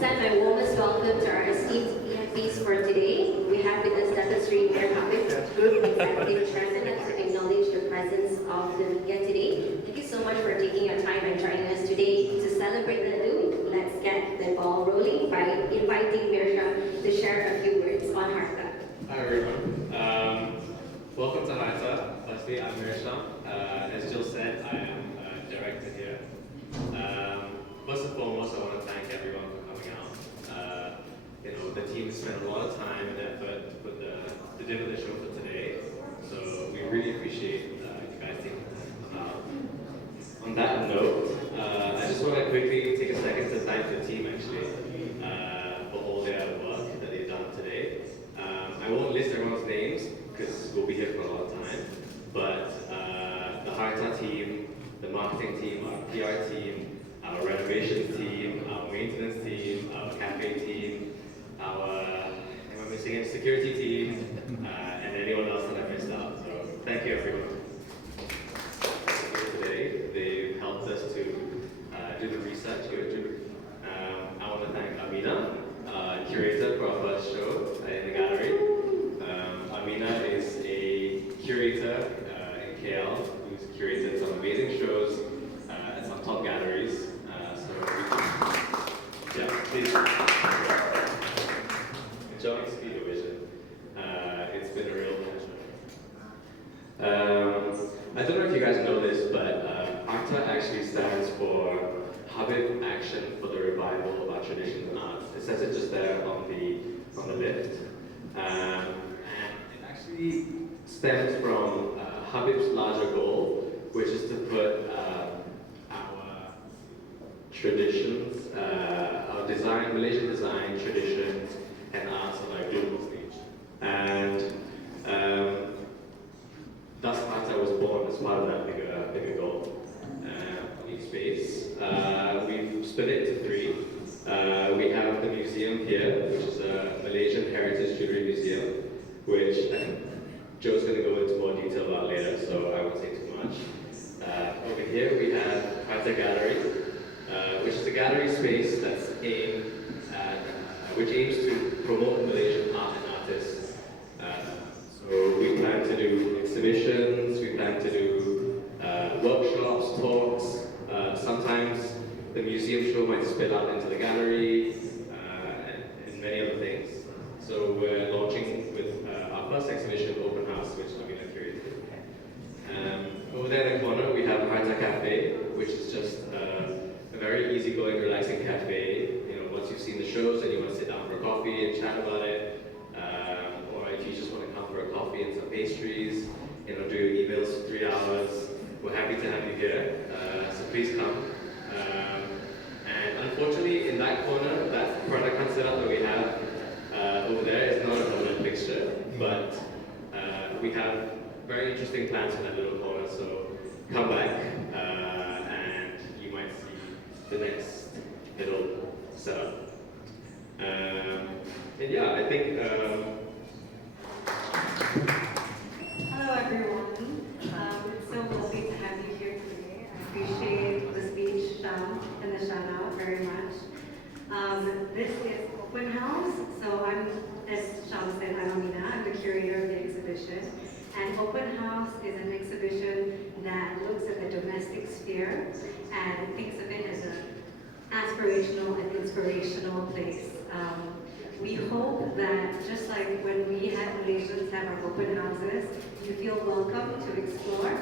extend my warmest welcome to our esteemed EMPs for today. We have with us Dr. Sri Mayor Habib, Group Executive Chairman, to acknowledge the presence of the media today. Thank you so much for taking your time and joining us today to celebrate the new. Let's get the ball rolling by inviting Mayor Sham to share a few words on HARTA. Hi everyone. Welcome to HARTA. Firstly, I'm Mayor Sham. As Jill said, I am director here. First and foremost, I want to thank everyone for coming out. The team spent a lot of time and effort to put the deliver the show for today. So we really appreciate you guys taking the time to come out. On that note, I just want to quickly take a second to thank the team actually for all their work that they've done today. I won't list everyone's names because we'll be here for a long time, but the HARTA team, the marketing team, our PR team, our renovations team, our maintenance team, our Café team, our security team, and anyone else that I missed out. So thank you everyone. Today, they've helped us to do the research here too. I want to thank Amina, curator for our first show in the gallery. Amina is a curator in KL who's curated some amazing shows at some top galleries. Please enjoy Speed Vision. It's been a real pleasure. I don't know if you guys know this, but HARTA actually stands for Habib Action for the Revival of Our Traditions and Arts. It says it just there on the lift. And it actually stems from Habib's larger goal, which is to put our traditions, our design, Malaysian design, traditions, and arts on a global stage. And thus HARTA was born as part of that bigger goal. Each space, we've split it into three. We have the museum here, which is a Malaysian Heritage Jewellery Museum, which Joe's going to go into more detail about later, so I won't say too much. Over here we have HARTA Gallery, which is a gallery space that's which aims to promote Malaysian art and artists. So we plan to do exhibitions, we plan to do workshops, talks. Sometimes the museum show might spill out into the gallery and many other things. So we're launching with our first exhibition, Open House, which Amina curated. Over there in the corner we have HARTA Café, which is just a very easygoing, relaxing cafe. Once you've seen the shows and you want to sit down for a coffee and chat about it, or if you just want to come for a coffee and some pastries, do your emails for 3 hours, we're happy to have you here. So please come. And unfortunately, in that corner, that product concept that we have over there is not a permanent fixture, but we have very interesting plans for that little corner. So come back, and you might see the next little setup. And yeah, I think. Hello everyone. It's so lovely to have you here today. I appreciate the speech and the shout out very much. This is Open House. So as Sham said, I'm Amina. I'm the curator of the exhibition. And Open House is an exhibition that looks at the domestic sphere and thinks of it as an aspirational and inspirational place. We hope that just like when we Malaysians have our open houses, you feel welcome to explore.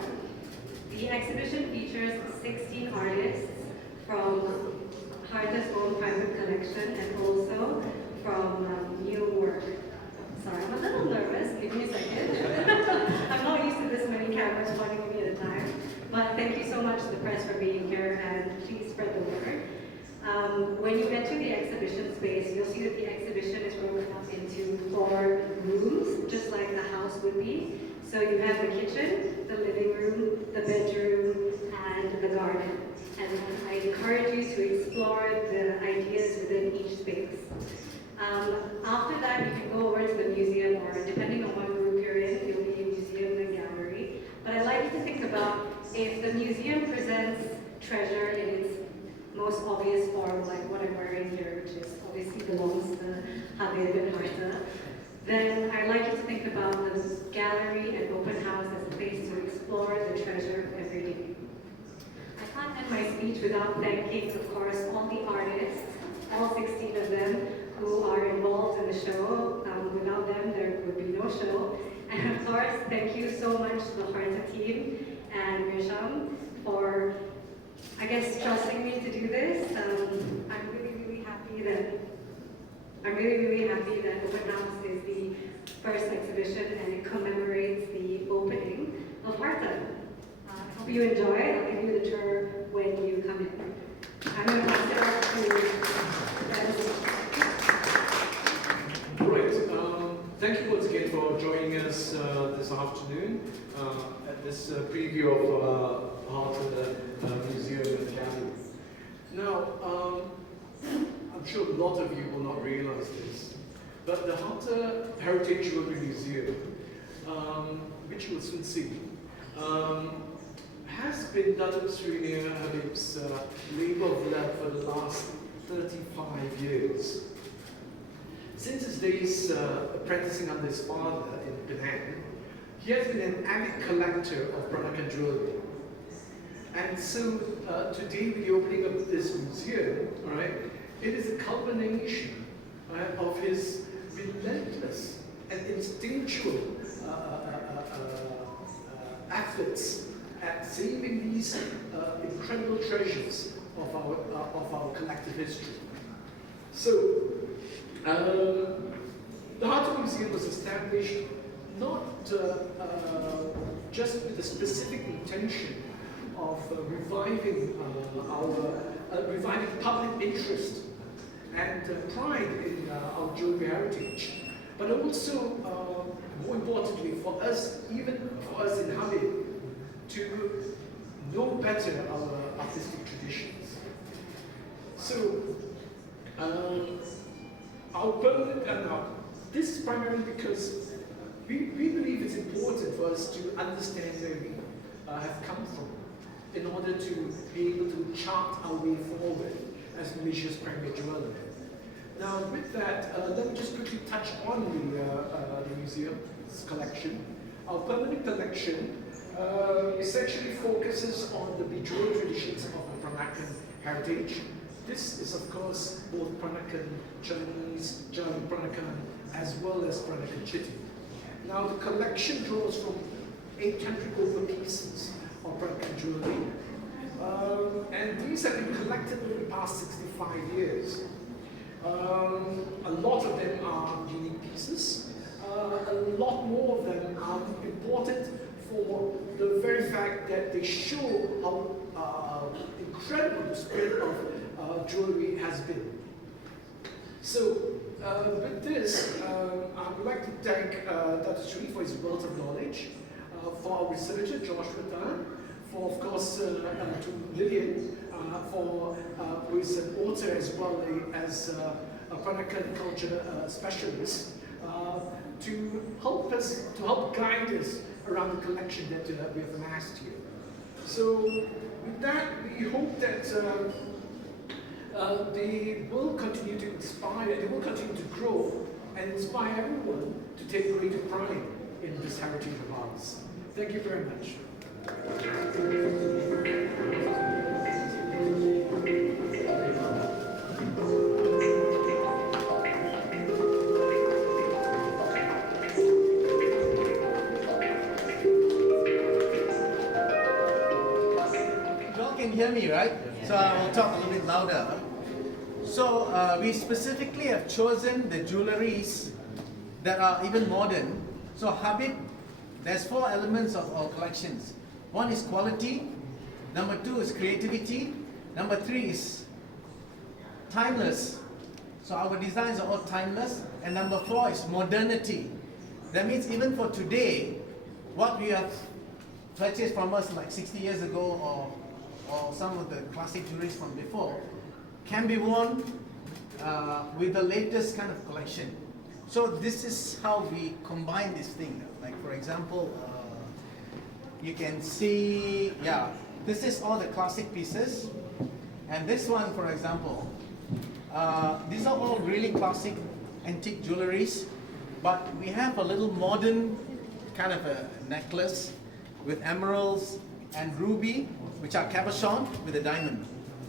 The exhibition features 16 artists from HARTA's own private collection and also from new work. Sorry, I'm a little nervous. Give me a second. I'm not used to this many cameras pointing at me at a time. But thank you so much to the press for being here, and please spread the word. When you enter the exhibition space, you'll see that the exhibition is broken up into 4 rooms, just like the house would be. So you have the kitchen, the living room, the bedroom, and the garden. And I encourage you to explore the ideas within each space. After that, you can go over to the museum, or depending on what group you're in, you'll be in museum and gallery. But I like you to think about if the museum presents treasure in its most obvious form, like what I'm wearing here which is obviously belongs to Habib and HARTA, then I'd like you to think about the gallery and open house as a place to explore the treasure of every day. I can't end my speech without thanking, of course, all the artists, all 16 of them who are involved in the show. Without them, there would be no show. And of course, thank you so much to the HARTA team and Misham for, I guess, trusting me to do this. I'm really happy that Open House is the first exhibition and it commemorates the opening of HARTA. I hope you enjoy it. I'll give you the tour when you come in. I'm going to pass it off to Dennis. Great. Thank you once again for joining us this afternoon at this preview of HARTA Museum and Gallery. Now, I'm sure a lot of you will not realize this, but the HARTA Heritage Jewellery Museum, which you will soon see, has been Datuk Sri Mayor Habib's labor of love for the last 35 years. Since his days apprenticing under his father in Penang, he has been an avid collector of Pelancaran jewellery. And so today, with the opening of this museum, all right, it is a culmination of his relentless and instinctual efforts at saving these incredible treasures of our collective history. So, the HARTA Museum was established not just with the specific intention of reviving public interest and pride in our jewelry heritage, but also, more importantly, for us, even for us in Habib, to know better our artistic traditions. So, our permanent, this is primarily because we believe it's important for us to understand where we have come from in order to be able to chart our way forward as Malaysia's premier jeweller. Now, with that, let me just quickly touch on the museum's collection. Our permanent collection essentially focuses on the bejeweled traditions of the Pelancaran heritage. This is, of course, both Pelancaran Chinese, Jalan Pelancaran, as well as Pelancaran Chitty. Now, the collection draws from 800 over pieces of Pelancaran jewellery, and these have been collected over the past 65 years. A lot of them are unique pieces. A lot more of them are important for the very fact that they show how incredible the spirit of jewellery has been. So, with this, I would like to thank Dr. Sri for his wealth of knowledge, for our researcher, Joshua Tan, for, of course, to Lillian, who is an author as well as a Pelancaran culture specialist, to help guide us around the collection that we have amassed here. So, with that, we hope that they will continue to inspire, they will continue to grow and inspire everyone to take greater pride in this heritage of ours. Thank you very much. You all can hear me, right? So I will talk a little bit louder. So we specifically have chosen the jewelleries that are even modern. So Habib, there's 4 elements of our collections. 1 is quality, number 2 is creativity, number 3 is timeless. So our designs are all timeless, and number 4 is modernity. That means even for today, what we have purchased from us like 60 years ago or some of the classic jewelries from before can be worn with the latest kind of collection. So this is how we combine this thing. Like for example, you can see, this is all the classic pieces. And this one, for example, These are all really classic antique jewelleries, but we have a little modern kind of a necklace with emeralds and ruby, which are cabochon with a diamond.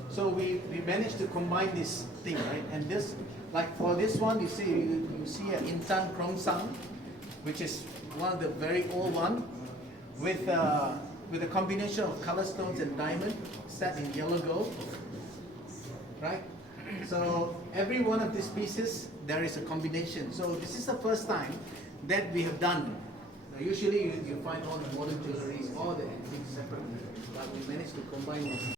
So we managed to combine this thing, right? And this, like for this one, you see an Intan Krongsang, which is one of the very old one, with a combination of color stones and diamond set in yellow gold, right? So every one of these pieces, there is a combination. So this is the first time that we have done. Now, usually you find all the modern jewelleries, all the antiques separately, but we managed to combine this.